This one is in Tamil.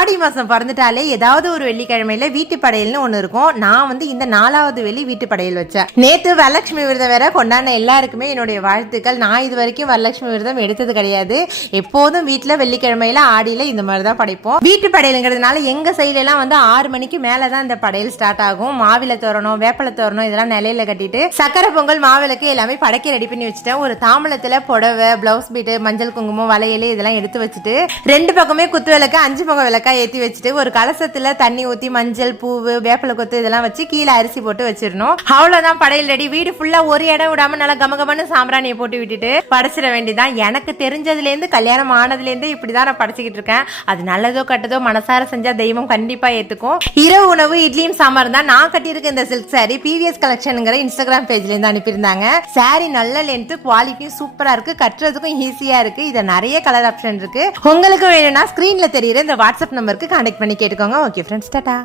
ஆடி மாசம் பிறந்துட்டாலே ஏதாவது ஒரு வெள்ளிக்கிழமையில வீட்டு படையல்னு ஒண்ணு இருக்கும். நான் வந்து இந்த 4வது வெள்ளி வீட்டு படையல் வச்சேன். நேத்து வரலட்சுமி விரதம் வேற கொண்டாடின எல்லாருக்குமே என்னுடைய வாழ்த்துக்கள். நான் இது வரைக்கும் வரலட்சுமி விரதம் எடுத்தது கிடையாது. எப்போதும் வீட்டுல வெள்ளிக்கிழமையில ஆடியில இந்த மாதிரிதான் படைப்போம். வீட்டு படையலுங்கிறதுனால எங்க சைடுல எல்லாம் வந்து 6 மணிக்கு மேலதான் இந்த படையல் ஸ்டார்ட் ஆகும். மாவில தோரணும், வேப்பல தோரணும் இதெல்லாம் நிலையில கட்டிட்டு சக்கரை பொங்கல் மாவிளக்கு எல்லாமே படைக்க ரெடி பண்ணி வச்சுட்டேன். ஒரு தாம்பலத்துல புடவை, பிளவுஸ் பீட்டு, மஞ்சள் குங்குமம், வளையல் இதெல்லாம் எடுத்து வச்சுட்டு 2 பக்கமே குத்து விளக்கு 5 பக்கம் விளக்கா ஏற்றி வச்சுட்டு ஒரு கலசத்துல தண்ணி ஊற்றி மஞ்சள், பூவு, வேப்பலை கொத்து இதெல்லாம் வச்சு கீழே அரிசி போட்டு வச்சிடணும். அவ்வளவுதான் படையல் ரெடி. வீடு ஃபுல்லா ஒரு இடம் விடாம நல்லா கமகமன்னு சாம்பிராணியை போட்டு விட்டுட்டு படைச்சிட வேண்டியதான். எனக்கு தெரிஞ்சதுல இருந்து கல்யாணம் ஆனதுல இருந்து இப்படிதான் நான் படைச்சிக்கிட்டு இருக்கேன். அது நல்லதோ கட்டதோ மனசார செஞ்சா தெய்வம் கண்டிப்பா ஏத்துக்கும். இரவு உணவு இட்லியும் சாம்பார் தான். நான் கட்டியிருக்க இந்த சில்க் சாரி பிவிஎஸ் கலெக்ஷனுங்கிற இன்ஸ்டாகிராம் பேஜ்ல இருந்து அனுப்பியிருந்தாங்க. சாரி நல்ல லென்த், குவாலிட்டியும் சூப்பரா இருக்கு, கட்டுறதுக்கும் ஈஸியா இருக்கு. இதை நிறைய கலர் ஆப்ஷன் இருக்கு. உங்களுக்கு வேணும்னா ஸ்கிரீன்ல தெரியுற இந்த வாட்ஸ்அப் நம்பருக்கு கான்டாக்ட் பண்ணி கேட்டுக்கோங்க. Okay friends, Tata.